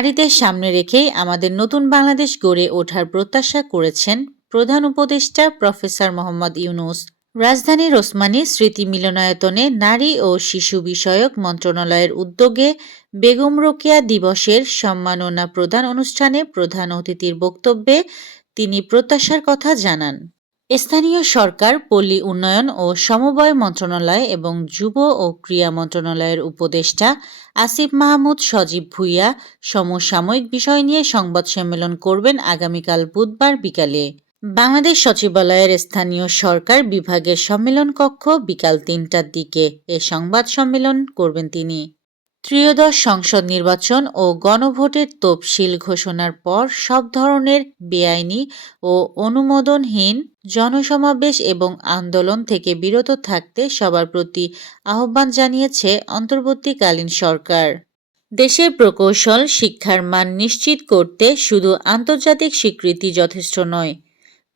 নারীদের সামনে রেখেই আমাদের নতুন বাংলাদেশ গড়ে ওঠার প্রত্যাশা করেছেন প্রধান উপদেষ্টা প্রফেসর মোহাম্মদ ইউনূস। রাজধানীর ওসমানী স্মৃতি মিলনায়তনে নারী ও শিশু বিষয়ক মন্ত্রণালয়ের উদ্যোগে বেগম রোকেয়া দিবসের সম্মাননা প্রদান অনুষ্ঠানে প্রধান অতিথির বক্তব্যে তিনি প্রত্যাশার কথা জানান। স্থানীয় সরকার, পল্লী উন্নয়ন ও সমবায় মন্ত্রণালয় এবং যুব ও ক্রীড়া মন্ত্রণালয়ের উপদেষ্টা আসিফ মাহমুদ সজীব ভুঁইয়া সমসাময়িক বিষয় নিয়ে সংবাদ সম্মেলন করবেন আগামীকাল বুধবার বিকালে। বাংলাদেশ সচিবালয়ের স্থানীয় সরকার বিভাগের সম্মেলন কক্ষ বিকাল ৩টার দিকে এ সংবাদ সম্মেলন করবেন তিনি। ত্রয়োদশ সংসদ নির্বাচন ও গণভোটের তফসিল ঘোষণার পর সব ধরনের বেআইনি ও অনুমোদনহীন জনসমাবেশ এবং আন্দোলন থেকে বিরত থাকতে সবার প্রতি আহ্বান জানিয়েছে অন্তর্বর্তীকালীন সরকার। দেশের প্রকৌশল শিক্ষার মান নিশ্চিত করতে শুধু আন্তর্জাতিক স্বীকৃতি যথেষ্ট নয়,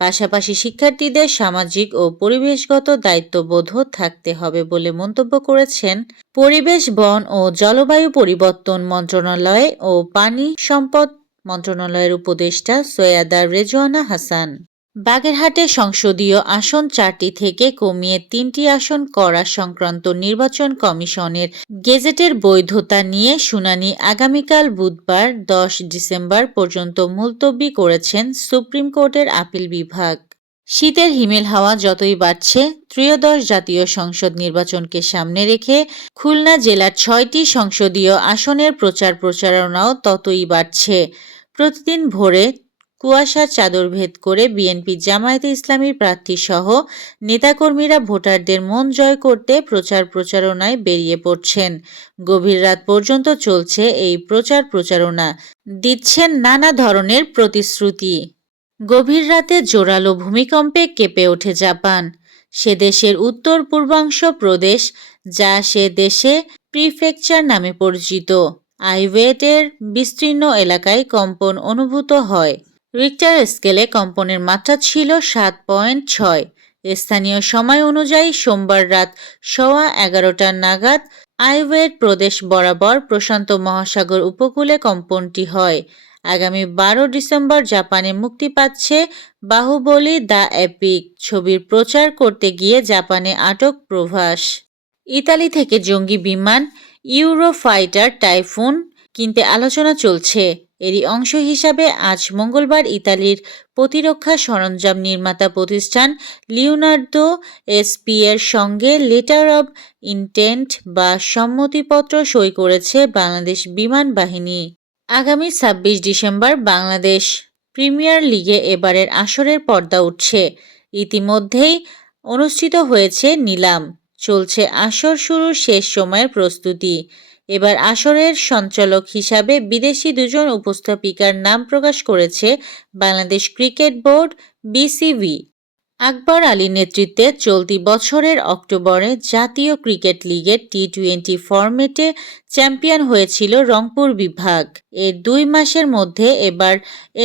পাশাপাশি শিক্ষার্থীদের সামাজিক ও পরিবেশগত দায়িত্ববোধও থাকতে হবে বলে মন্তব্য করেছেন পরিবেশ, বন ও জলবায়ু পরিবর্তন মন্ত্রণালয় ও পানি সম্পদ মন্ত্রণালয়ের উপদেষ্টা সৈয়দা রেজওয়ানা হাসান। বাগেরহাটে সংসদীয় আসন 4টি থেকে কমিয়ে 3টি আসন করা সংক্রান্ত নির্বাচন কমিশনের গেজেটের বৈধতা নিয়ে শুনানি আগামীকাল বুধবার 10 ডিসেম্বর পর্যন্ত মুলতবি করেছেন সুপ্রিম কোর্টের আপিল বিভাগ। শীতের হিমেল হাওয়া যতই বাড়ছে, ত্রয়োদশ জাতীয় সংসদ নির্বাচনকে সামনে রেখে খুলনা জেলার 6টি সংসদীয় আসনের প্রচারণাও ততই বাড়ছে। প্রতিদিন ভোরে কুয়াশার চাদর ভেদ করে বিএনপি জামায়াতে ইসলামীর প্রার্থীসহ নেতাকর্মীরা ভোটারদের মন জয় করতে প্রচারণায় বেরিয়ে পড়ছেন। গভীর রাত পর্যন্ত চলছে এই প্রচারণা, দিচ্ছেন নানা ধরনের প্রতিশ্রুতি। গভীর রাতে জোরালো ভূমিকম্পে কেঁপে ওঠে জাপান। সে দেশের উত্তর পূর্বাংশ প্রদেশ, যা সে দেশে প্রিফেকচার নামে পরিচিত। আইওয়েটের বিস্তীর্ণ এলাকায় কম্পন অনুভূত হয়। রিক্টার স্কেলে কম্পনের মাত্রা ছিল 7.6। স্থানীয় সময় অনুযায়ী সোমবার রাত 11:15 নাগাদ আইওয়েট প্রদেশ বরাবর প্রশান্ত মহাসাগর উপকূলে কম্পনটি হয়। আগামী 12 ডিসেম্বর জাপানে মুক্তি পাচ্ছে বাহুবলী দ্য এপিক ছবির প্রচার করতে গিয়ে জাপানে আটক প্রভাস। ইতালি থেকে জঙ্গি বিমান ইউরোফাইটার টাইফুন কিনতে আলোচনা চলছে। এরই অংশ হিসাবে আজ মঙ্গলবার ইতালির প্রতিরক্ষা সরঞ্জাম নির্মাতা প্রতিষ্ঠান লিওনার্দো এসপি এর সঙ্গে লেটার অব ইন্টেন্ট বা সম্মতিপত্র সই করেছে বাংলাদেশ বিমান বাহিনী। আগামী 26 ডিসেম্বর বাংলাদেশ প্রিমিয়ার লিগে এবারের আসরের পর্দা উঠছে। ইতিমধ্যেই অনুষ্ঠিত হয়েছে নিলাম, চলছে আসর শুরুর শেষ সময়ের প্রস্তুতি। এবার আসরের সঞ্চালক হিসাবে বিদেশি 2 জন উপস্থাপিকার নাম প্রকাশ করেছে বাংলাদেশ ক্রিকেট বোর্ড বিসিবি। আকবর আলীর নেতৃত্বে চলতি বছরের অক্টোবরে জাতীয় ক্রিকেট লিগের টি-20 ফরম্যাটে চ্যাম্পিয়ন হয়েছিল রংপুর বিভাগ। এর 2 মাসের মধ্যে এবার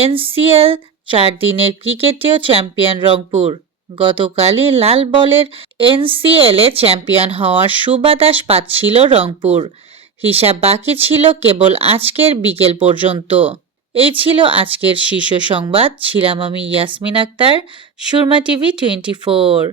এনসিএল 4 দিনের ক্রিকেটেও চ্যাম্পিয়ন রংপুর। গতকালই লাল বলের এনসিএলে চ্যাম্পিয়ন হওয়ার সুবাতাস পাচ্ছিল রংপুর। হিসাব বাকি ছিল কেবল আজকের বিকেল পর্যন্ত। এই ছিল আজকের শীর্ষ সংবাদ। ছিলাম আমি ইয়াসমিন আক্তার, সুরমা টিভি 24।